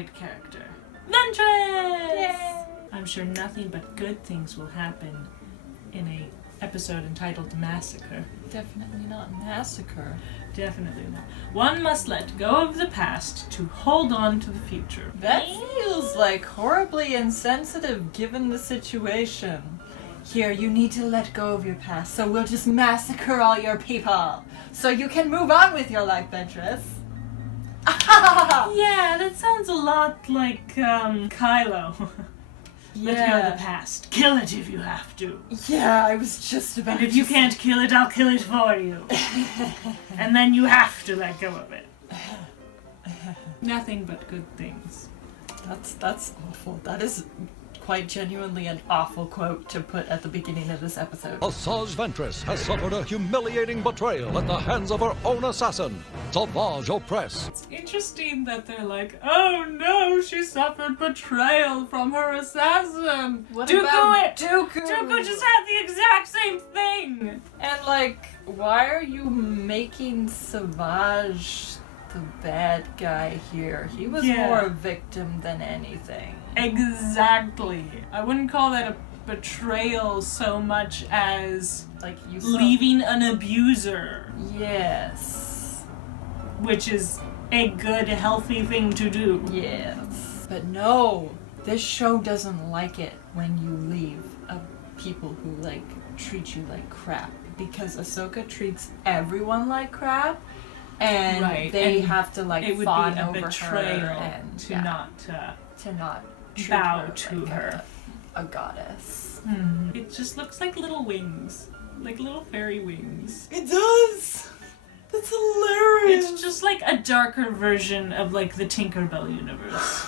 great character. Ventress! Yay! I'm sure nothing but good things will happen in a episode entitled Massacre. Definitely not Massacre. Definitely not. One must let go of the past to hold on to the future. That feels like horribly insensitive given the situation. Here, you need to let go of your past, so we'll just massacre all your people, so you can move on with your life, Ventress. Yeah, that sounds a lot like, Kylo. Let go of the past. Kill it if you have to. Yeah, I was just about And if you can't kill it, I'll kill it for you. And then you have to let go of it. Nothing but good things. That's awful. That is quite genuinely an awful quote to put at the beginning of this episode. Asajj Ventress has suffered a humiliating betrayal at the hands of her own assassin, Savage Opress. It's interesting that they're like, oh no, she suffered betrayal from her assassin. What Dooku about it! Dooku just had the exact same thing! And like, why are you making Savage the bad guy here? He was more a victim than anything. Exactly. I wouldn't call that a betrayal so much as Like you leaving an abuser. Yes. Which is a good, healthy thing to do. Yes. But no, this show doesn't like it when you leave people who like treat you like crap. Because Ahsoka treats everyone like crap. And they have to like fawn over her. It would be a betrayal to not bow to her. A goddess. Mm. It just looks like little wings. Like little fairy wings. It does! That's hilarious! It's just like a darker version of like the Tinkerbell universe.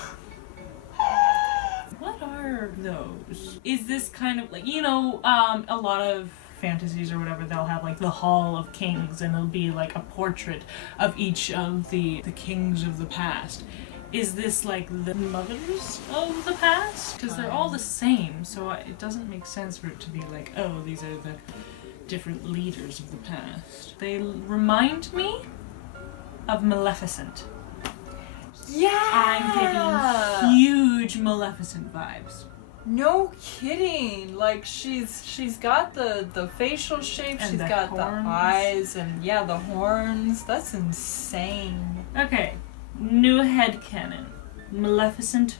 What are those? Is this kind of like, you know, a lot of fantasies or whatever, they'll have like the Hall of Kings and it'll be like a portrait of each of the kings of the past. Is this like the mothers of the past? Because they're all the same, so it doesn't make sense for it to be like, oh, these are the different leaders of the past. They remind me of Maleficent. Yeah! I'm getting huge Maleficent vibes. No kidding! Like she's got the facial shape, and she's got horns. The eyes, and yeah, the horns. That's insane. Okay, new headcanon. Maleficent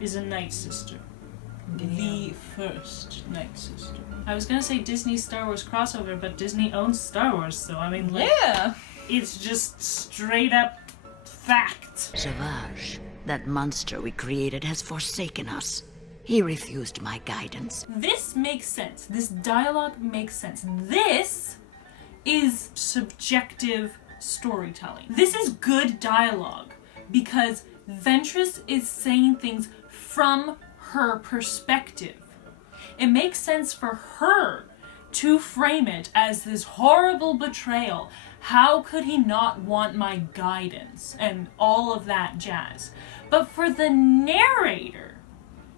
is a Nightsister. Damn. The first Nightsister. I was gonna say Disney Star Wars crossover, but Disney owns Star Wars, so I mean, like, yeah, it's just straight up fact. Savage, that monster we created has forsaken us. He refused my guidance. This makes sense. This dialogue makes sense. This is subjective storytelling. This is good dialogue because Ventress is saying things from her perspective. It makes sense for her to frame it as this horrible betrayal. How could he not want my guidance and all of that jazz? But for the narrator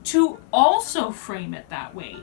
to also frame it that way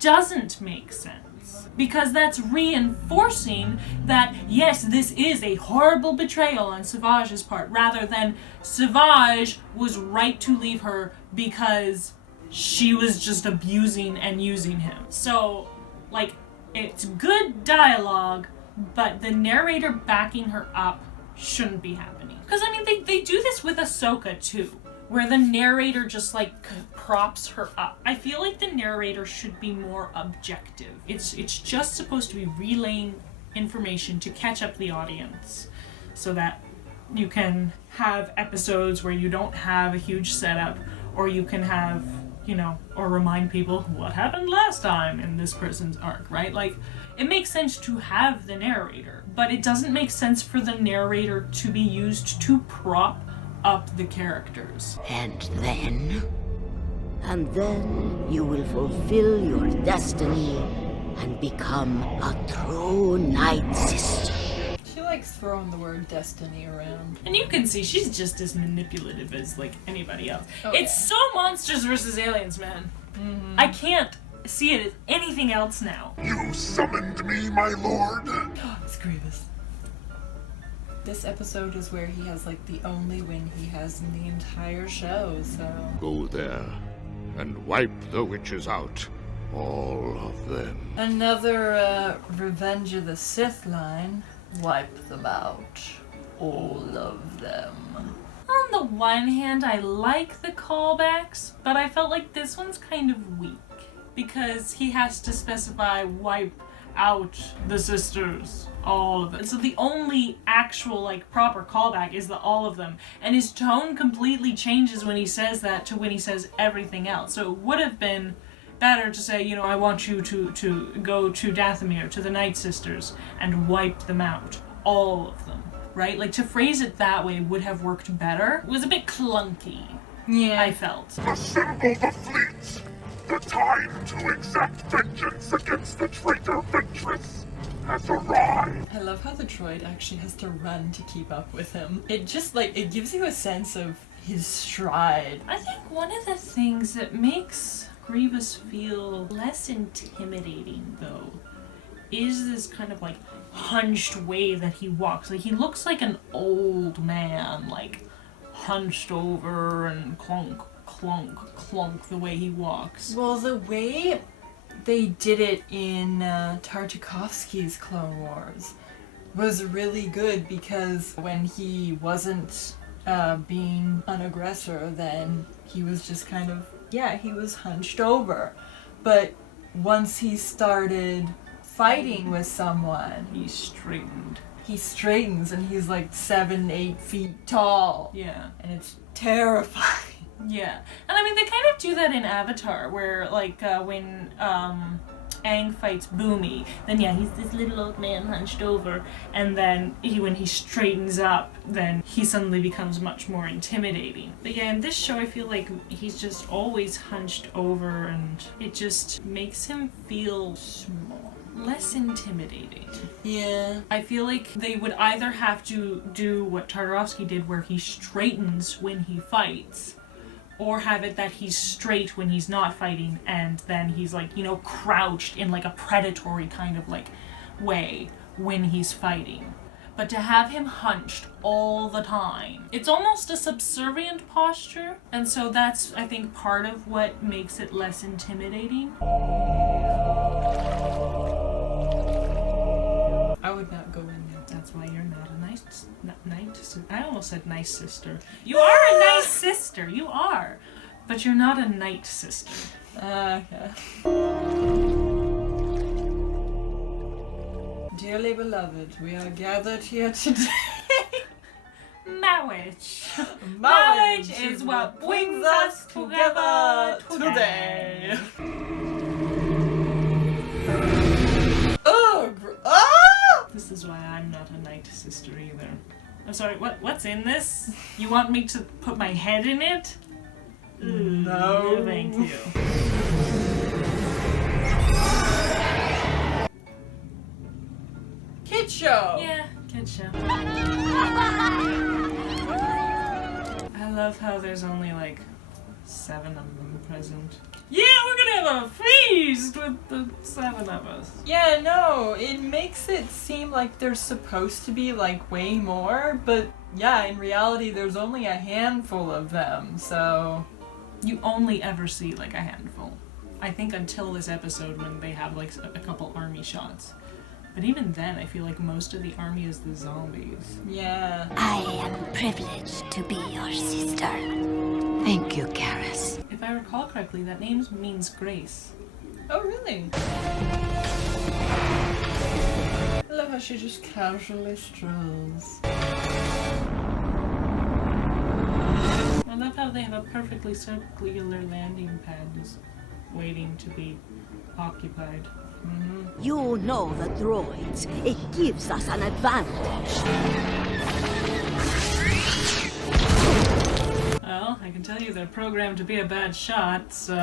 doesn't make sense. Because that's reinforcing that, yes, this is a horrible betrayal on Savage's part, rather than Savage was right to leave her because she was just abusing and using him. So, like, it's good dialogue, but the narrator backing her up shouldn't be happening. Because, I mean, they do this with Ahsoka, too, where the narrator just, like, props her up. I feel like the narrator should be more objective. It's just supposed to be relaying information to catch up the audience so that you can have episodes where you don't have a huge setup, or you can have, you know, or remind people what happened last time in this person's arc, right? Like, it makes sense to have the narrator, but it doesn't make sense for the narrator to be used to prop up the characters. And then you will fulfill your destiny and become a true Nightsister. She likes throwing the word destiny around. And you can see she's just as manipulative as, like, anybody else. Oh, it's so Monsters versus Aliens, man. Mm-hmm. I can't see it as anything else now. You summoned me, my lord? It's Grievous. this episode is where he has like the only win he has in the entire show, so... Go there and wipe the witches out. All of them. Another Revenge of the Sith line. Wipe them out. All of them. On the one hand, I like the callbacks, but I felt like this one's kind of weak because he has to specify wipe out the sisters, all of it. So the only actual like proper callback is the all of them, and his tone completely changes when he says that to when he says everything else. So it would have been better to say, you know, I want you to go to Dathomir, to the Nightsisters, and wipe them out, all of them. Right? Like, to phrase it that way would have worked better. It was a bit clunky, Yeah. I felt. Assemble the fleet! The time to exact vengeance against the traitor Ventress has arrived! I love how the droid actually has to run to keep up with him. It just, like, it gives you a sense of his stride. I think one of the things that makes Grievous feel less intimidating, though, is this kind of, like, hunched way that he walks. Like, he looks like an old man, like, hunched over and clunk, clunk, clunk the way he walks. Well, the way they did it in Tartakovsky's Clone Wars was really good, because when he wasn't being an aggressor, then he was just kind of, yeah, he was hunched over. But once he started fighting with someone, He straightened. he straightens and he's like 7-8 feet tall. Yeah. And it's terrifying. Yeah. And I mean, they kind of do that in Avatar, where, like, when Aang fights Boomy, then yeah, he's this little old man hunched over, and then when he straightens up, then he suddenly becomes much more intimidating. But yeah, in this show, I feel like he's just always hunched over, and it just makes him feel small. Less intimidating. Yeah. I feel like they would either have to do what Tartakovsky did, where he straightens when he fights, or have it that he's straight when he's not fighting, and then he's, like, you know, crouched in, like, a predatory kind of, like, way when he's fighting. But to have him hunched all the time, it's almost a subservient posture, and so that's, I think, part of what makes it less intimidating. I would not go in there. That's why you're not a I almost said nice sister. You are a nice sister, you are. But you're not a night sister. Okay. Dearly beloved, we are gathered here today. Marriage. Marriage is what brings us together today. Oh, This is why I'm not a night sister either. I'm sorry, what's in this? You want me to put my head in it? No. Thank you. Kid show. Yeah, kid show. I love how there's only like 7 of them present. Yeah, we're gonna have a feast with the 7 of us. Yeah, no, it makes it seem like there's supposed to be like way more, but yeah, in reality there's only a handful of them, so... You only ever see like a handful. I think until this episode when they have like a couple army shots. But even then, I feel like most of the army is the zombies. Yeah. I am privileged to be your sister. Thank you, Karis. If I recall correctly, that name means grace. Oh, really? I love how she just casually strolls. I love how they have a perfectly circular landing pad just waiting to be occupied. Mm-hmm. You know the droids. It gives us an advantage. Well, I can tell you they're programmed to be a bad shot, so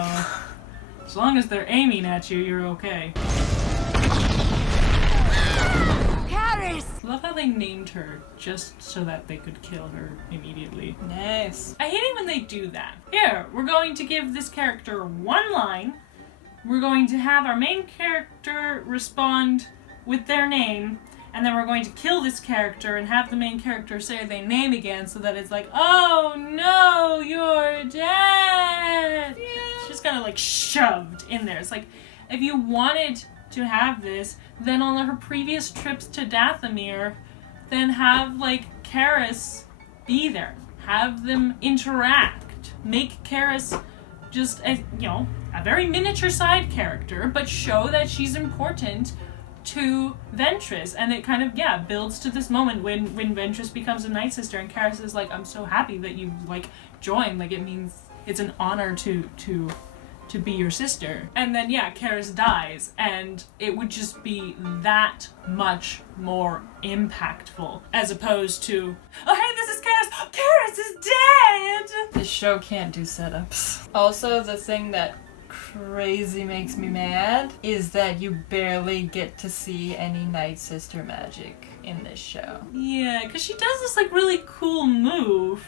as long as they're aiming at you, you're okay. Karis! I love how they named her just so that they could kill her immediately. Nice. I hate it when they do that. Here, we're going to give this character one line. We're going to have our main character respond with their name, and then we're going to kill this character and have the main character say their name again so that it's like, oh no, you're dead. Yeah. It's just kind of like shoved in there. It's like, if you wanted to have this, then on her previous trips to Dathomir, then have like Karis be there. Have them interact. Make Karis just a, a very miniature side character, but show that she's important to Ventress, and it kind of builds to this moment when Ventress becomes a Nightsister and Karis is like, I'm so happy that you like joined, like it means it's an honor to be your sister. And then Karis dies, and it would just be that much more impactful as opposed to, oh hey, this is Karis. Karis is dead. This show can't do setups. Also, the thing that crazy makes me mad is that you barely get to see any Nightsister magic in this show. Yeah, because she does this like really cool move.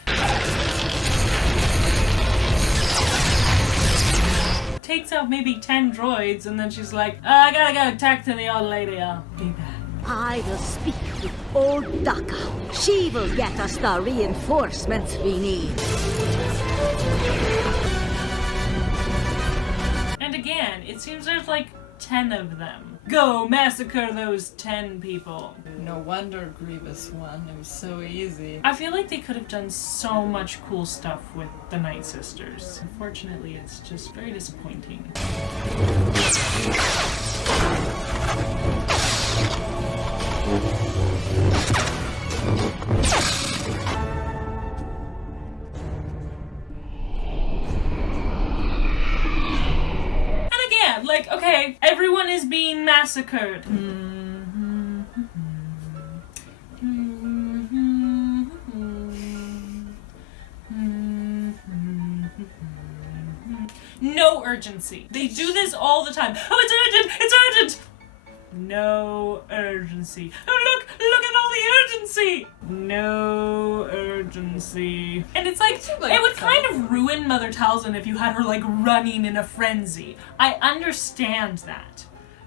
Takes out maybe 10 droids, and then she's like, I gotta go talk to the old lady, I'll be back. I will speak with old Daka. She will get us the reinforcements we need. And again, it seems there's like 10 of them. Go massacre those 10 people. No wonder Grievous won. It was so easy. I feel like they could have done so much cool stuff with the Nightsisters. Unfortunately, it's just very disappointing. Like, okay, everyone is being massacred. No urgency. They do this all the time. Oh, it's urgent! It's urgent! No urgency. Oh, look at all the urgency! No urgency. And it's like, it would kind of ruin Mother Talzin if you had her like running in a frenzy. I understand that.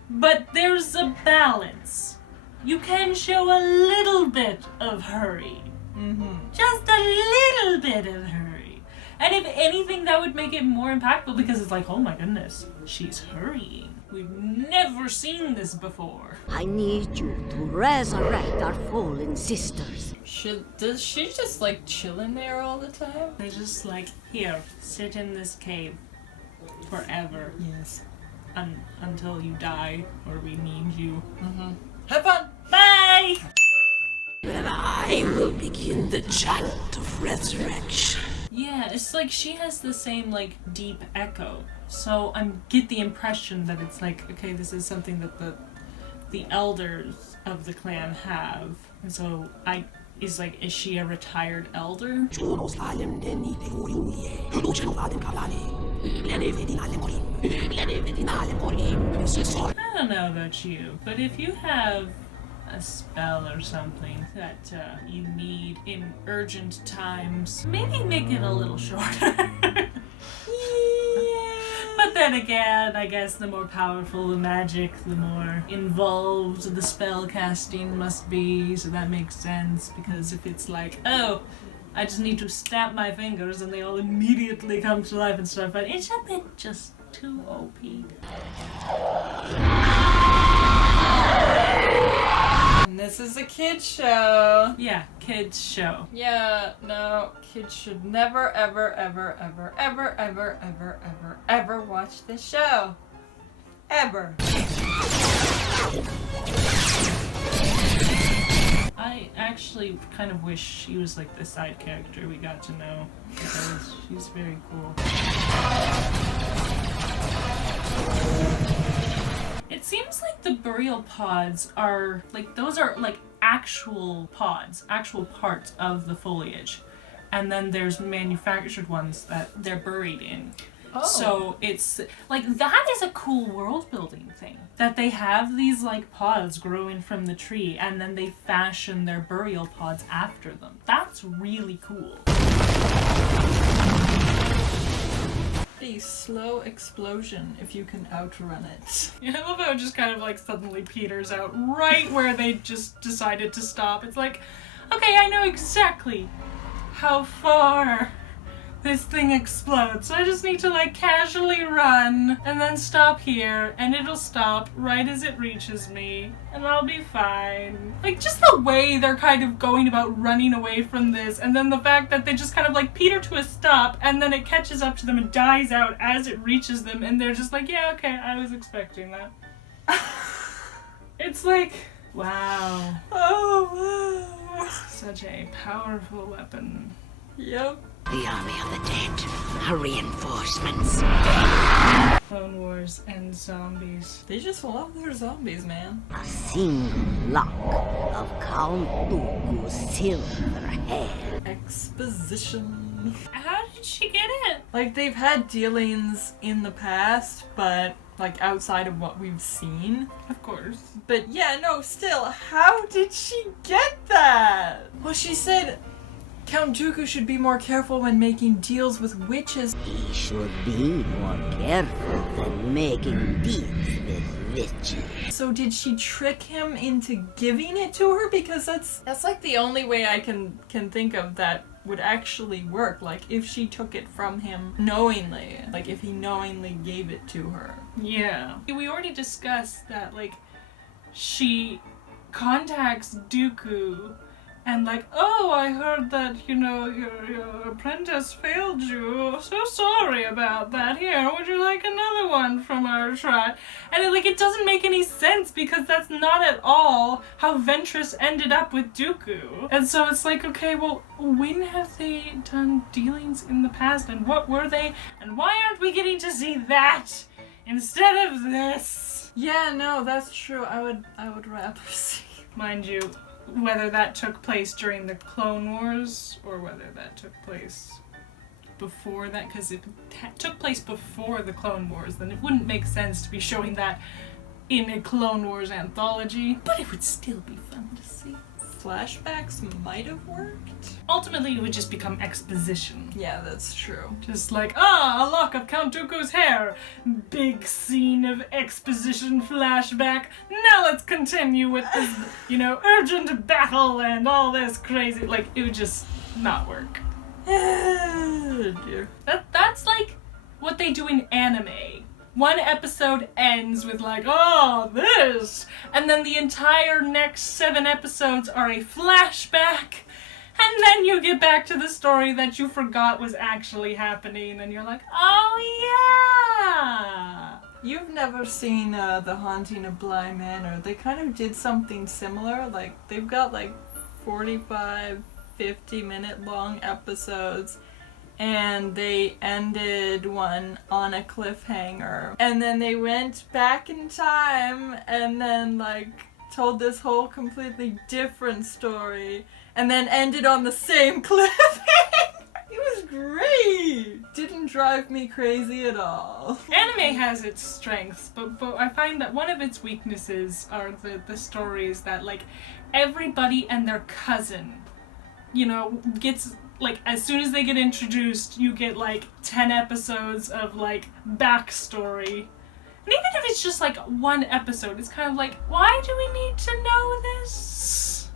But there's a balance. You can show a little bit of hurry. Just a little bit of hurry. And if anything, that would make it more impactful because it's like, oh my goodness, she's hurrying. We've never seen this before. I need you to resurrect our fallen sisters. Does she just like chill in there all the time? They're just like, here, sit in this cave forever. Yes. Until you die or we need you. Have fun! Bye! Then I will begin the chant of resurrection. Yeah, it's like she has the same like deep echo. So I get the impression that it's like, okay, this is something that the elders of the clan have. And so is she a retired elder? I don't know about you, but if you have a spell or something that you need in urgent times, maybe make it a little shorter. But then again, I guess the more powerful the magic, the more involved the spell casting must be, so that makes sense, because if it's like, oh, I just need to snap my fingers and they all immediately come to life and stuff, but it's a bit just too OP. And this is a kid's show. Yeah, kids show. Yeah, no, kids should never, ever, ever, ever, ever, ever, ever, ever, ever watch this show. Ever. I actually kind of wish she was like the side character we got to know, because she's very cool. It seems like the burial pods are, like, those are, like, actual pods, actual parts of the foliage. And then there's manufactured ones that they're buried in. Oh. So it's, like, that is a cool world-building thing. That they have these, like, pods growing from the tree, and then they fashion their burial pods after them. That's really cool. pretty slow explosion if you can outrun it. Yeah, I love how it just kind of like suddenly peters out right where they just decided to stop. It's like, okay, I know exactly how far this thing explodes, so I just need to like casually run and then stop here, and it'll stop right as it reaches me, and I'll be fine. Like, just the way they're kind of going about running away from this, and then the fact that they just kind of like peter to a stop, and then it catches up to them and dies out as it reaches them, and they're just like, yeah, okay, I was expecting that. It's like, wow. Oh, wow. Such a powerful weapon. Yep. The army of the dead are reinforcements. Clone Wars and zombies. They just love their zombies, man. A single lock of Count Dooku's silver hair. Exposition. How did she get it? Like, they've had dealings in the past, but like outside of what we've seen. Of course. But yeah, no, still, how did she get that? Well, she said Count Dooku should be more careful when making deals with witches. He should be more careful than making deals with witches. So did she trick him into giving it to her? Because that's like the only way I can think of that would actually work. Like, if she took it from him knowingly, like if he knowingly gave it to her. Yeah. We already discussed that, like, she contacts Dooku and like, oh, I heard that, you know, your apprentice failed you. So sorry about that. Here, would you like another one from our tribe? And it doesn't make any sense because that's not at all how Ventress ended up with Dooku. And so it's like, okay, well, when have they done dealings in the past, and what were they? And why aren't we getting to see that instead of this? Yeah, no, that's true. I would rather see. Mind you, whether that took place during the Clone Wars or whether that took place before that, because if it took place before the Clone Wars, then it wouldn't make sense to be showing that in a Clone Wars anthology, but it would still be fun to see. Flashbacks might have worked. Ultimately, it would just become exposition. Yeah, that's true. Just like, a lock of Count Dooku's hair. Big scene of exposition flashback. Now let's continue with this, you know, urgent battle and all this crazy. Like, it would just not work. Oh, dear. That's like what they do in anime. One episode ends with like, oh, this, and then the entire next 7 episodes are a flashback, and then you get back to the story that you forgot was actually happening, and you're like, oh yeah! You've never seen The Haunting of Bly Manor. They kind of did something similar. Like, they've got like 45, 50-minute long episodes, and they ended one on a cliffhanger. And then they went back in time and then like told this whole completely different story and then ended on the same cliffhanger. It was great! Didn't drive me crazy at all. Anime has its strengths, but I find that one of its weaknesses are the stories that like everybody and their cousin, you know, gets. Like, as soon as they get introduced, you get, like, 10 episodes of, like, backstory. And even if it's just, like, one episode, it's kind of like, why do we need to know this?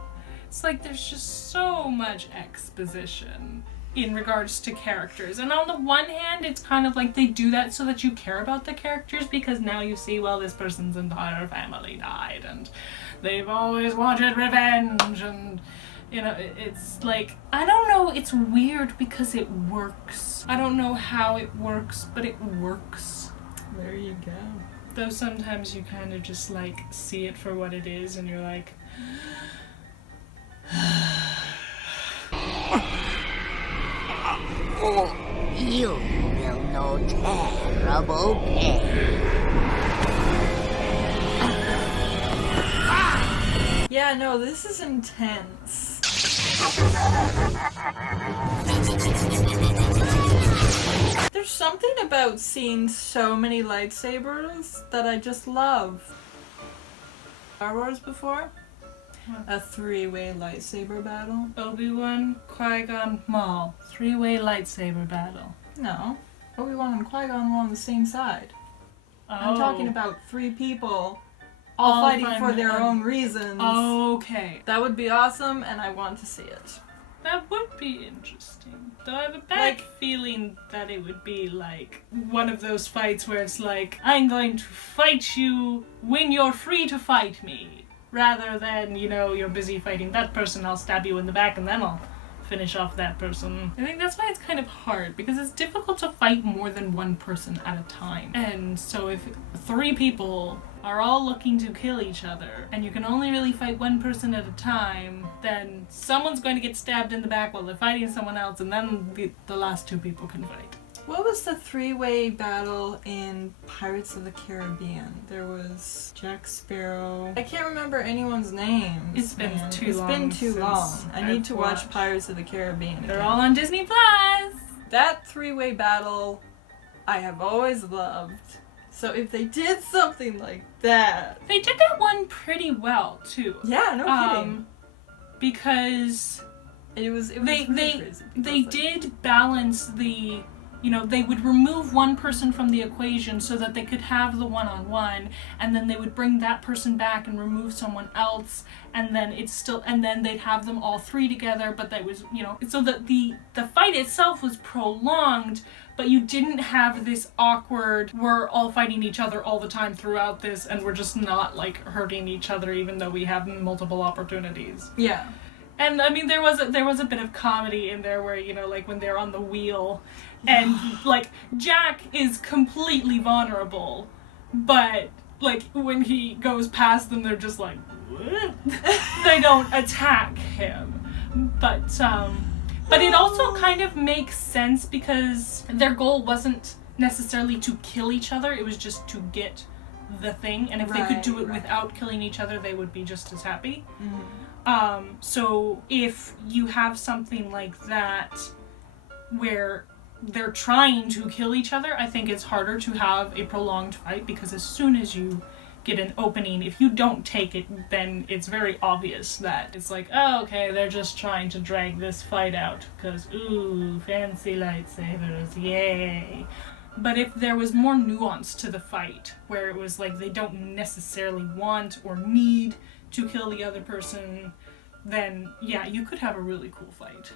It's like, there's just so much exposition in regards to characters. And on the one hand, it's kind of like they do that so that you care about the characters, because now you see, well, this person's entire family died, and they've always wanted revenge, and... You know, it's like, I don't know, it's weird because it works. I don't know how it works, but it works. There you go. Though sometimes you kind of just, like, see it for what it is, and you're like... You will know terrible pain. Yeah, no, this is intense. There's something about seeing so many lightsabers that I just love. Star Wars before? A 3-way lightsaber battle? Obi-Wan, Qui-Gon, Maul. 3-way lightsaber battle. No. Obi-Wan and Qui-Gon were on the same side. I'm talking about 3 people all fighting for their own reasons. Okay. That would be awesome, and I want to see it. That would be interesting. Though I have a bad feeling that it would be like one of those fights where it's like, I'm going to fight you when you're free to fight me. Rather than, you know, you're busy fighting that person, I'll stab you in the back and then I'll finish off that person. I think that's why it's kind of hard, because it's difficult to fight more than one person at a time. And so if 3 people are all looking to kill each other, and you can only really fight one person at a time, then someone's going to get stabbed in the back while they're fighting someone else, and then the last 2 people can fight. What was the 3-way battle in Pirates of the Caribbean? There was Jack Sparrow. I can't remember anyone's names. It's been too long. It's been too long. I need to watch watched. Pirates of the Caribbean again. They're all on Disney Plus! That 3-way battle I have always loved. So if they did something like that... They did that one pretty well, too. Yeah, no kidding. Because it was really crazy. They did balance the... You know, they would remove one person from the equation so that they could have the one-on-one, and then they would bring that person back and remove someone else, and then then they'd have them all 3 together, but that was, you know, so that the fight itself was prolonged, but you didn't have this awkward, we're all fighting each other all the time throughout this, and we're just not, like, hurting each other even though we have multiple opportunities. Yeah. And I mean, there was a bit of comedy in there where, you know, like when they're on the wheel, and like Jack is completely vulnerable, but like when he goes past them, they're just like, what? They don't attack him. But it also kind of makes sense because their goal wasn't necessarily to kill each other; it was just to get the thing. And if they could do it without killing each other, they would be just as happy. Mm-hmm. So if you have something like that where they're trying to kill each other, I think it's harder to have a prolonged fight, because as soon as you get an opening, if you don't take it, then it's very obvious that it's like, oh, okay, they're just trying to drag this fight out because, ooh, fancy lightsabers, yay. But if there was more nuance to the fight, where it was like they don't necessarily want or need to kill the other person, then yeah, you could have a really cool fight.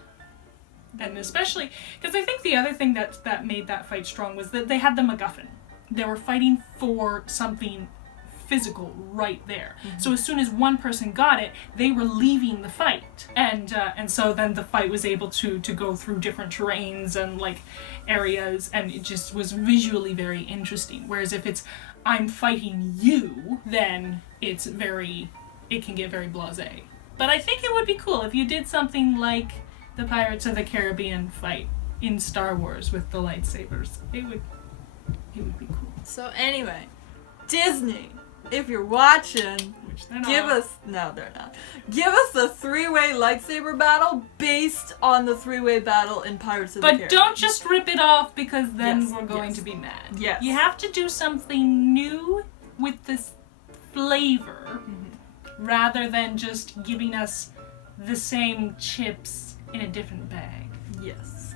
And especially because I think the other thing that made that fight strong was that they had the MacGuffin. They were fighting for something physical right there. Mm-hmm. So as soon as one person got it, they were leaving the fight, and so then the fight was able to go through different terrains and like areas, and it just was visually very interesting. Whereas if it's I'm fighting you, then it can get very blasé. But I think it would be cool if you did something like the Pirates of the Caribbean fight in Star Wars with the lightsabers. It would be cool. So anyway, Disney, if you're watching, give us a 3-way lightsaber battle based on the 3-way battle in Pirates of the Caribbean. But don't just rip it off, because then we're going to be mad. Yes. You have to do something new with this flavor, rather than just giving us the same chips in a different bag. Yes.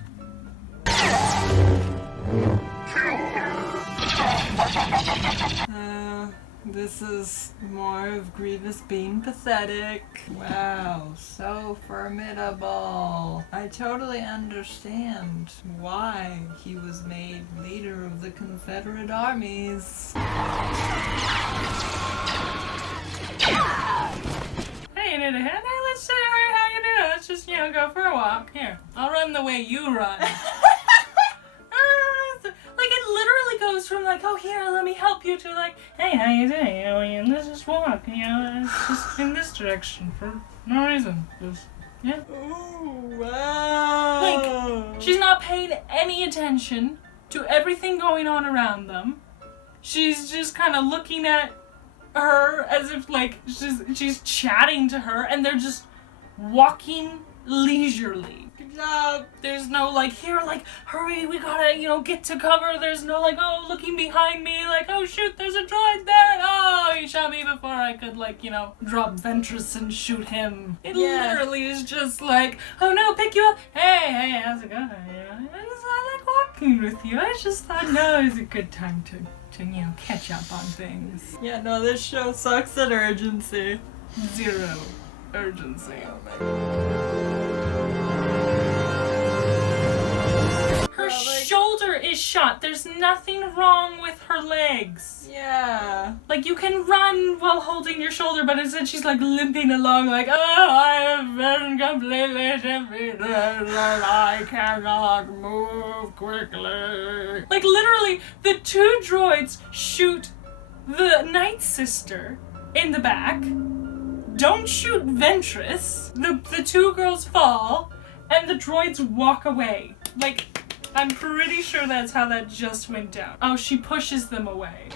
This is more of Grievous being pathetic. Wow, so formidable. I totally understand why he was made leader of the Confederate armies. Hey, you need a hand? Hey, let's see how you do. Let's just, go for a walk. Here, I'll run the way you run. Like, it literally goes from like, oh, here, let me help you, to like, hey, how you doing? Let's just walk. It's just in this direction for no reason. Just, yeah. Ooh, wow. Like, she's not paying any attention to everything going on around them. She's just kind of looking at her as if like she's chatting to her, and they're just walking leisurely. Good job. There's no like, here, like, hurry, we gotta, get to cover. There's no like, oh, looking behind me, like, oh shoot, there's a droid there. Oh, he shot me before I could, like, drop Ventress and shoot him. It literally is just like, oh no, pick you up. Hey, how's it going? I like walking with you. I just thought now is a good time to catch up on things. Yeah, no, this show sucks at urgency. Zero urgency. Oh my God. Her shoulder is shot. There's nothing wrong with her legs. Yeah. Like, you can run while holding your shoulder, but instead she's like limping along like, oh, I have been completely defeated and I cannot move quickly. Like, literally, the two droids shoot the Nightsister in the back, don't shoot Ventress, the two girls fall, and the droids walk away. Like, I'm pretty sure that's how that just went down. Oh, she pushes them away.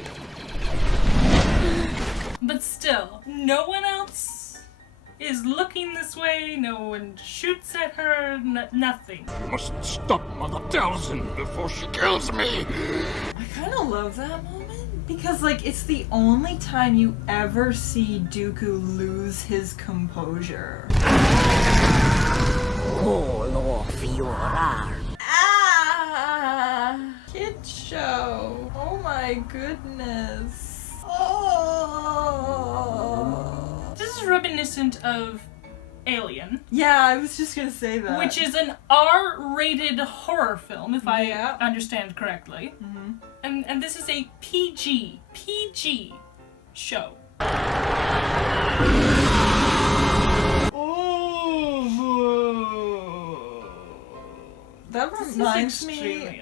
But still, no one else is looking this way, no one shoots at her, nothing. You must stop Mother Talzin before she kills me. I kind of love that moment because, like, it's the only time you ever see Dooku lose his composure. Call off your arm. Kid show. Oh my goodness. Oh. This is reminiscent of Alien. Yeah, I was just gonna say that. Which is an R-rated horror film, if I understand correctly. Mm-hmm. And this is a PG show. That reminds me extremely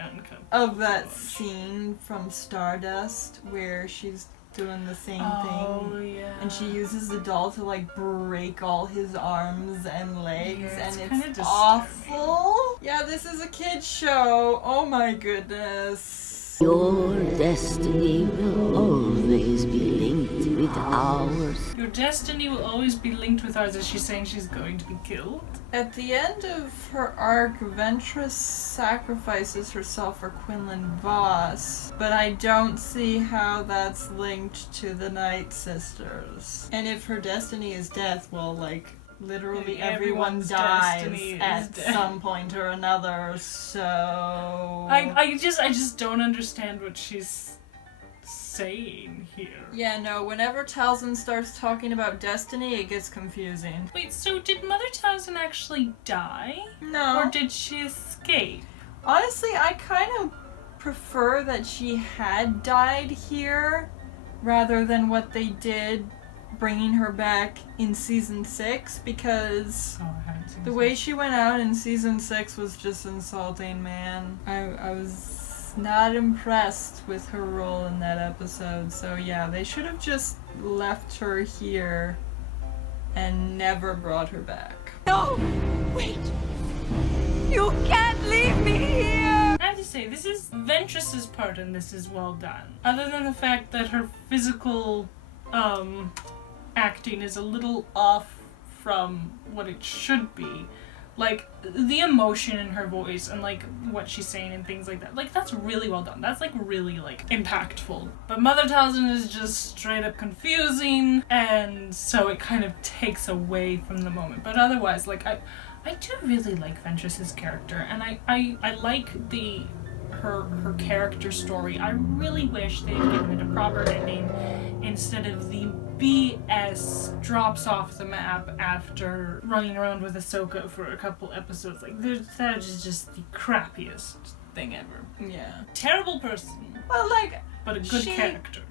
of that scene from Stardust where she's doing the same thing. Yeah. And she uses the doll to like break all his arms and legs, Yeah, and it's it's awful. Yeah, this is a kid's show. Oh my goodness. Your destiny will always be linked with ours. Your destiny will always be linked with ours. Is she saying she's going to be killed? At the end of her arc, Ventress sacrifices herself for Quinlan Voss, but I don't see how that's linked to the Nightsisters. And if her destiny is death, well, like, literally everyone dies at some point or another, so... I just don't understand what she's saying here. Yeah, no, whenever Talzin starts talking about destiny, it gets confusing. Wait, so did Mother Talzin actually die? No. Or did she escape? Honestly, I kind of prefer that she had died here rather than what they did bringing her back in season 6, because the way she went out in season 6 was just insulting, man. I was not impressed with her role in that episode, so yeah, they should have just left her here and never brought her back. No! Wait! You can't leave me here! I have to say, this is Ventress's part and this is well done. Other than the fact that her physical acting is a little off from what it should be. Like, the emotion in her voice and, like, what she's saying and things like that. Like, that's really well done. That's, like, really, like, impactful. But Mother Talzin is just straight up confusing, and so it kind of takes away from the moment. But otherwise, like, I do really like Ventress's character, and I like her character story. I really wish they had given it a proper ending instead of the BS drops off the map after running around with Ahsoka for a couple episodes. Like, that is just the crappiest thing ever. Yeah. Terrible person, Well, like, but a good character.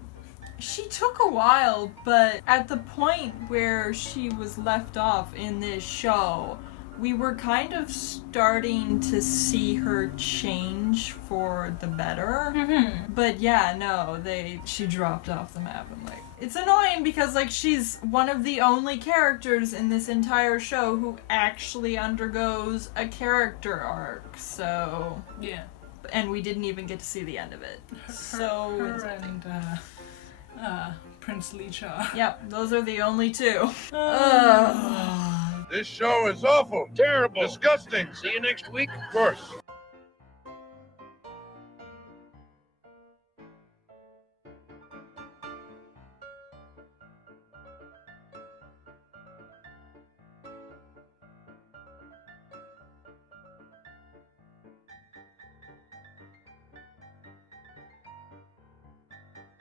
She took a while, but at the point where she was left off in this show, we were kind of starting to see her change for the better. Mm-hmm. But yeah, no, she dropped off the map, and like, it's annoying because like she's one of the only characters in this entire show who actually undergoes a character arc, so... Yeah. And we didn't even get to see the end of it. Her and Prince Licha. Yep, those are the only two. This show is awful. Terrible. Disgusting. See you next week. Of course.